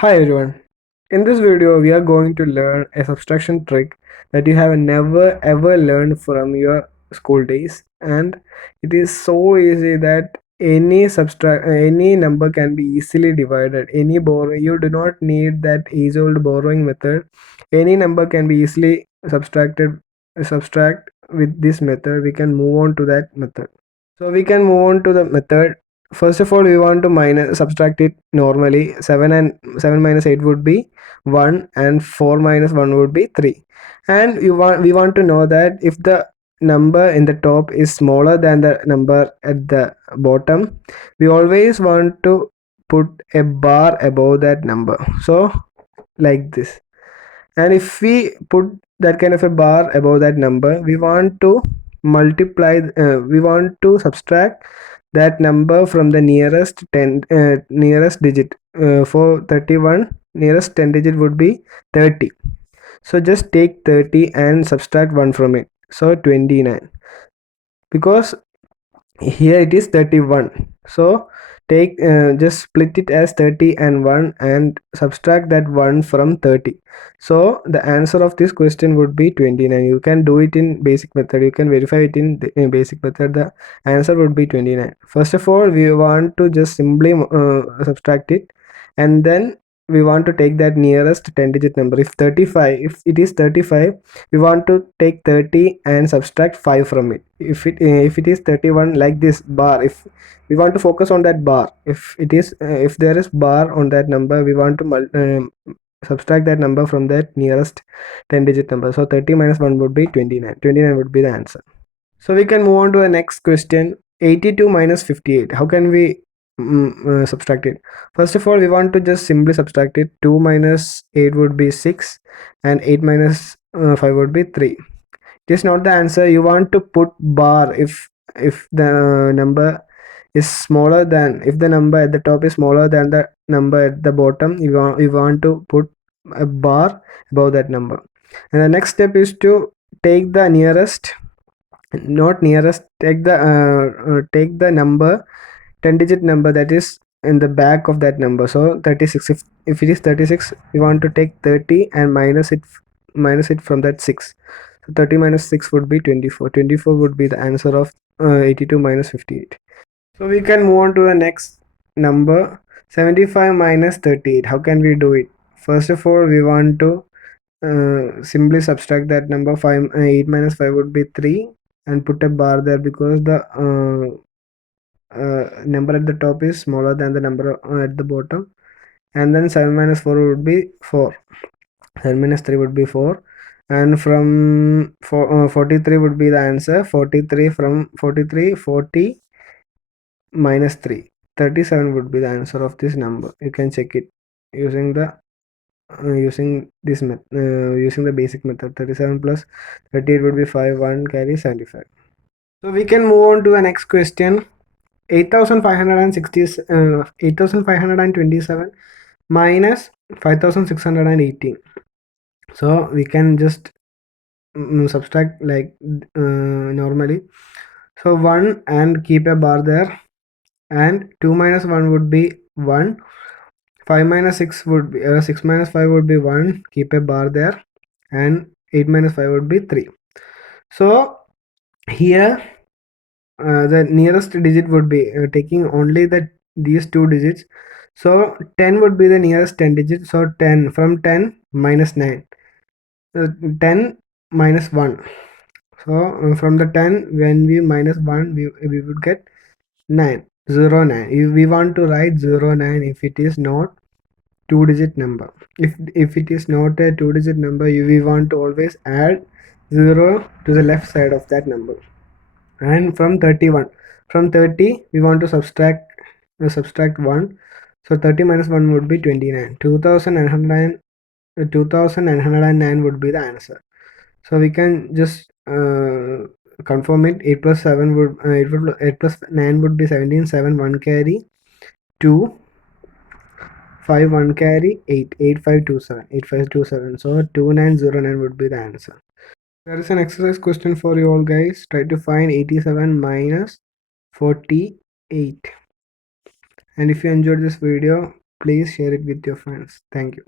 Hi everyone. In this video, we are going to learn a subtraction trick that you have never ever learned from your school days, and it is so easy that any number can be easily divided. Any borrow you do not need that age-old borrowing method. Any number can be easily subtract with this method. We can move on to that method. So we can move on to the method. First of all, we want to minus subtract it normally. 7 minus 8 would be 1 and 4 minus 1 would be 3. And we want to know that if the number in the top is smaller than the number at the bottom, we always want to put a bar above that number. So like this. And if we put that kind of a bar above that number, we want to we want to subtract that number from the nearest digit. For 31, nearest 10 digit would be 30. So just take 30 and subtract 1 from it, so 29, because here it is 31. So take just split it as 30 and 1 and subtract that 1 from 30. So the answer of this question would be 29. You can do it in basic method, you can verify it in basic method. The answer would be 29. First of all, we want to just simply subtract it, and then we want to take that nearest 10 digit number. If it is 35, we want to take 30 and subtract 5 from it. If it is 31, like this bar, if we want to focus on that bar, if there is bar on that number, we want to subtract that number from that nearest 10 digit number. So 30 minus 1 would be 29. 29 would be the answer. So we can move on to the next question. 82 minus 58. How can we subtract it? First of all, we want to just simply subtract it. 2 minus 8 would be 6, and 8 minus 5 would be 3. It is not the answer. You want to put bar if the number is smaller than, if the number at the top is smaller than the number at the bottom, you want to put a bar above that number. And the next step is to take the nearest, not nearest, take the number, 10 digit number that is in the back of that number. So 36, if it is 36, we want to take 30 and minus it from that 6. So 30 minus 6 would be 24. 24 would be the answer of 82 minus 58. So we can move on to the next number. 75 minus 38. How can we do it? First of all, we want to simply subtract that number. 8 minus 5 would be 3, and put a bar there because the number at the top is smaller than the number at the bottom. And then 7 minus 4 would be 4. 7 minus 3 would be 4. And from 43 would be the answer. 43 from 43, 40 minus 3. 37 would be the answer of this number. You can check it using the using the basic method. 37 plus 38 would be 5. 1 carry 75. So we can move on to the next question. 8,527 minus 5,618. So we can just subtract like normally. So 1 and keep a bar there, and 2 minus 1 would be 1. 5 minus 6 would be 6 minus 5 would be 1, keep a bar there, and 8 minus 5 would be 3. So here the nearest digit would be taking only these two digits. So 10 would be the nearest 10 digit. So 10 from 10 minus 9, 10 minus 1. So from the 10, when we minus 1, we would get 9, 0, 9. If we want to write 0, 9 if it is not two digit number. If it is not a two digit number, we want to always add 0 to the left side of that number. And from 31, from 30 we want to subtract 1. So 30 minus 1 would be 29. 2909 would be the answer. So we can just confirm it. 8 plus 7 would 8 plus 9 would be 17. 7 1 carry 2, 5 1 carry 8. 8527. 8527. So 2909 would be the answer. There is an exercise question for you all guys. Try to find 87 minus 48. And if you enjoyed this video, please share it with your friends. Thank you.